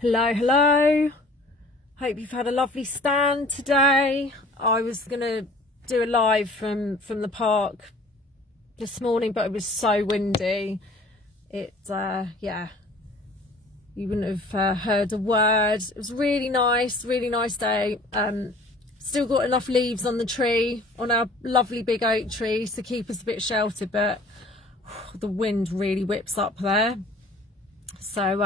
Hello, hello. Hope you've had a lovely stand today. I was gonna do a live from the park this morning, but it was so windy. Yeah, you wouldn't have heard a word. It was really nice day. Still got enough leaves on the tree, on our lovely big oak tree, to keep us a bit sheltered, but the wind really whips up there. So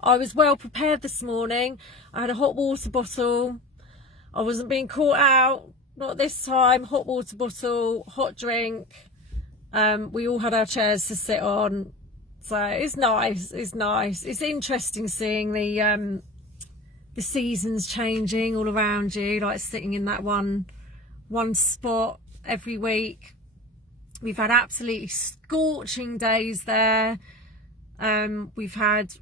I was well prepared this morning. I had a hot water bottle. I wasn't being caught out, not this time. Hot water bottle, hot drink. We all had our chairs to sit on. So it's nice. It's interesting seeing the seasons changing all around you, like sitting in that one spot every week. We've had absolutely scorching days there. We've had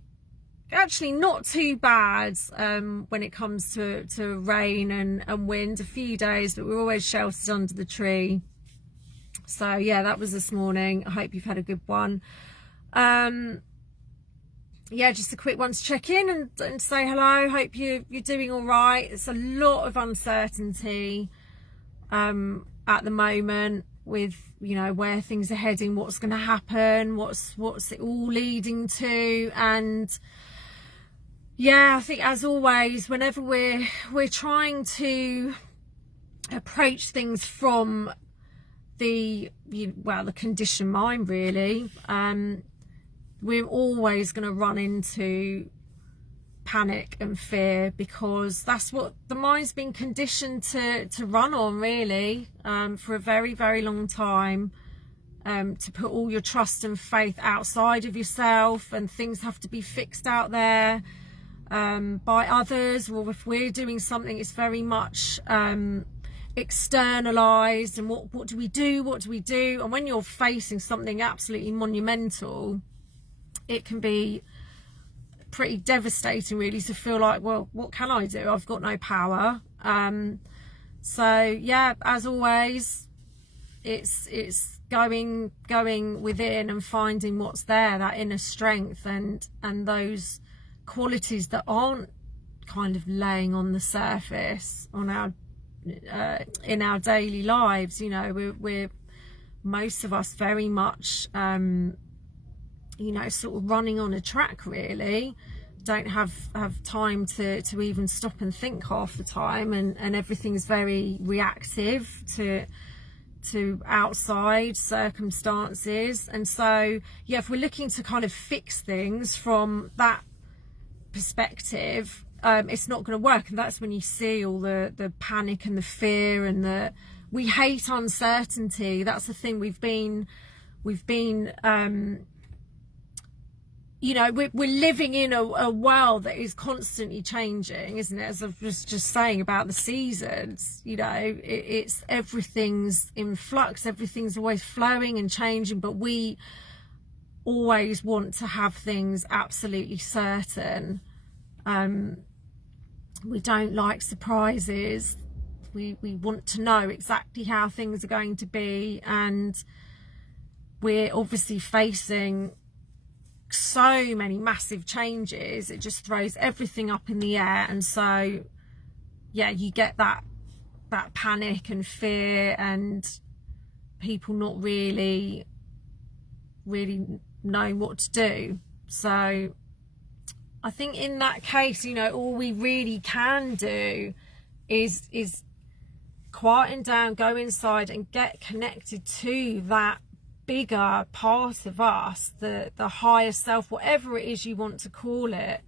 actually not too bad when it comes to rain and wind, a few days, but we're always sheltered under the tree. So yeah, that was this morning. I hope you've had a good one. Yeah, just a quick one to check in and say hello. Hope you're doing all right. It's a lot of uncertainty at the moment, with where things are heading, what's going to happen, what's it all leading to. And yeah, I think as always, whenever we're trying to approach things from the conditioned mind, really, we're always going to run into panic and fear, because that's what the mind's been conditioned to run on, really, for a very, very long time, to put all your trust and faith outside of yourself, and things have to be fixed out there by others, or if we're doing something, it's very much externalized. And what do we do? And when you're facing something absolutely monumental, it can be pretty devastating, really, to feel like, well, what can I do? I've got no power. So yeah, as always, it's going within and finding what's there, that inner strength and those qualities that aren't kind of laying on the surface on our in our daily lives. We're most of us very much sort of running on a track, really. Don't have time to even stop and think half the time, and everything's very reactive to outside circumstances. And so yeah, if we're looking to kind of fix things from that perspective, it's not going to work. And that's when you see all the panic and the fear, and we hate uncertainty. That's the thing. We've been we're living in a world that is constantly changing, isn't it? As I was just saying about the seasons, it's everything's in flux, everything's always flowing and changing, but we always want to have things absolutely certain. We don't like surprises. We want to know exactly how things are going to be, and we're obviously facing so many massive changes. It just throws everything up in the air. And so yeah, you get that panic and fear, and people not really knowing what to do. So I think in that case, all we really can do is quieten down, go inside and get connected to that bigger part of us, the higher self, whatever it is you want to call it,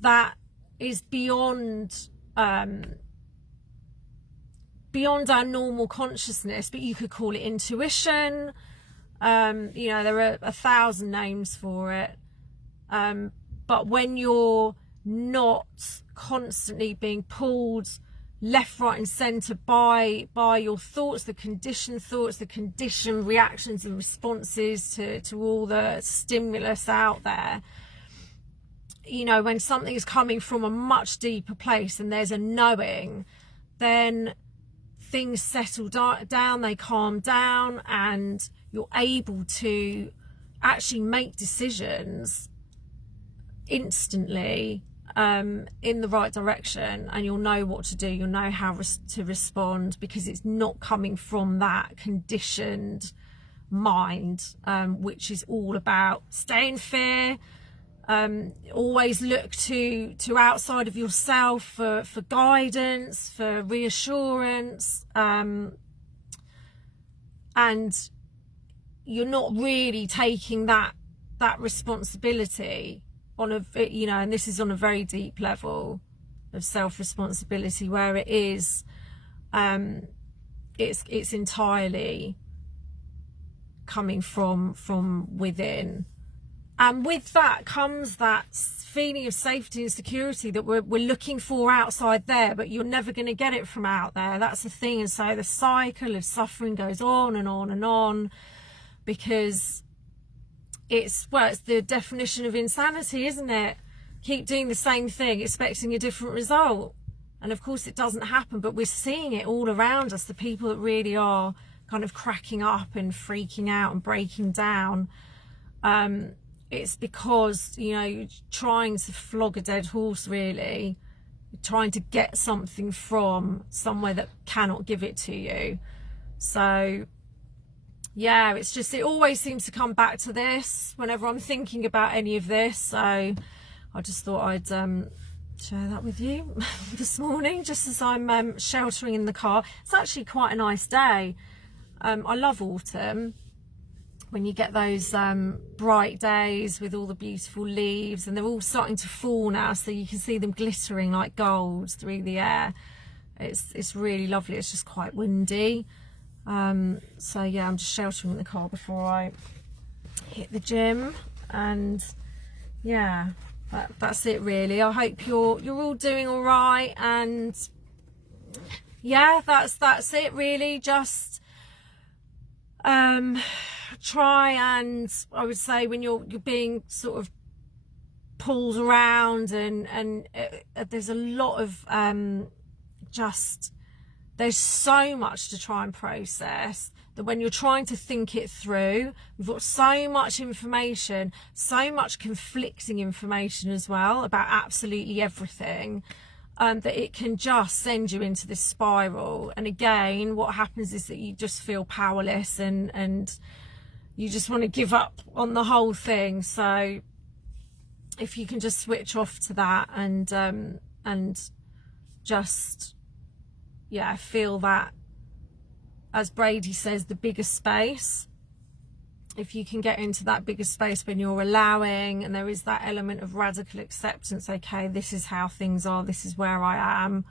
that is beyond our normal consciousness. But you could call it intuition. There are 1,000 names for it. But when you're not constantly being pulled left, right and centre by your thoughts, the conditioned reactions and responses to all the stimulus out there, when something is coming from a much deeper place and there's a knowing, then things settle down, they calm down, and you're able to actually make decisions instantly in the right direction, and you'll know what to do, you'll know how to respond, because it's not coming from that conditioned mind, which is all about stay in fear. Always look to outside of yourself for guidance, for reassurance, and you're not really taking that responsibility on a, you know, and this is on a very deep level of self-responsibility, where it is it's entirely coming from within. And with that comes that feeling of safety and security that we're looking for outside there, but you're never going to get it from out there. That's the thing. And so the cycle of suffering goes on and on and on, because it's the definition of insanity, isn't it? Keep doing the same thing, expecting a different result. And of course it doesn't happen, but we're seeing it all around us. The people that really are kind of cracking up and freaking out and breaking down, it's because, you know, you're trying to flog a dead horse, really. You're trying to get something from somewhere that cannot give it to you. So, yeah, it's just, it always seems to come back to this whenever I'm thinking about any of this. So I just thought I'd share that with you this morning, just as I'm sheltering in the car. It's actually quite a nice day. I love autumn, when you get those bright days with all the beautiful leaves, and they're all starting to fall now, so you can see them glittering like gold through the air. It's really lovely. It's just quite windy. So yeah, I'm just sheltering in the car before I hit the gym, and yeah, that's it really. I hope you're all doing all right, and yeah, that's it really. Just try, and I would say when you're being sort of pulled around, and there's a lot of there's so much to try and process, that when you're trying to think it through, we've got so much information, so much conflicting information as well about absolutely everything, that it can just send you into this spiral. And again, what happens is that you just feel powerless, and you just want to give up on the whole thing. So if you can just switch off to that, and just, yeah, feel that, as Blighty says, the bigger space. If you can get into that bigger space when you're allowing, and there is that element of radical acceptance, okay, this is how things are, this is where I am,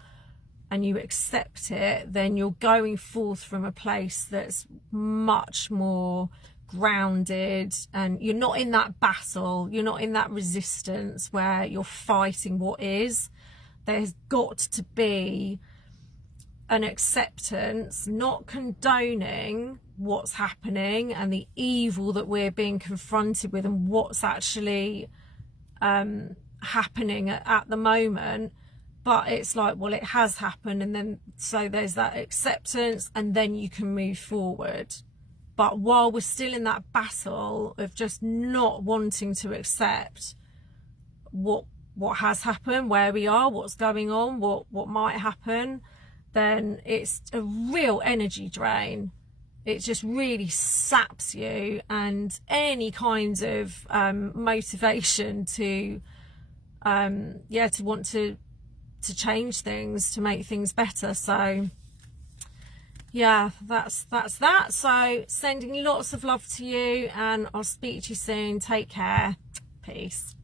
and you accept it, then you're going forth from a place that's much more grounded, and you're not in that battle, you're not in that resistance where you're fighting what is. There's got to be an acceptance, not condoning what's happening and the evil that we're being confronted with, and what's actually happening at the moment. But it's like, well, it has happened, and then so there's that acceptance, and then you can move forward. But while we're still in that battle of just not wanting to accept what has happened, where we are, what's going on, what might happen, then it's a real energy drain. It just really saps you, and any kind of motivation to to want to change things, to make things better. So yeah, that's that. So sending lots of love to you, and I'll speak to you soon. Take care. Peace.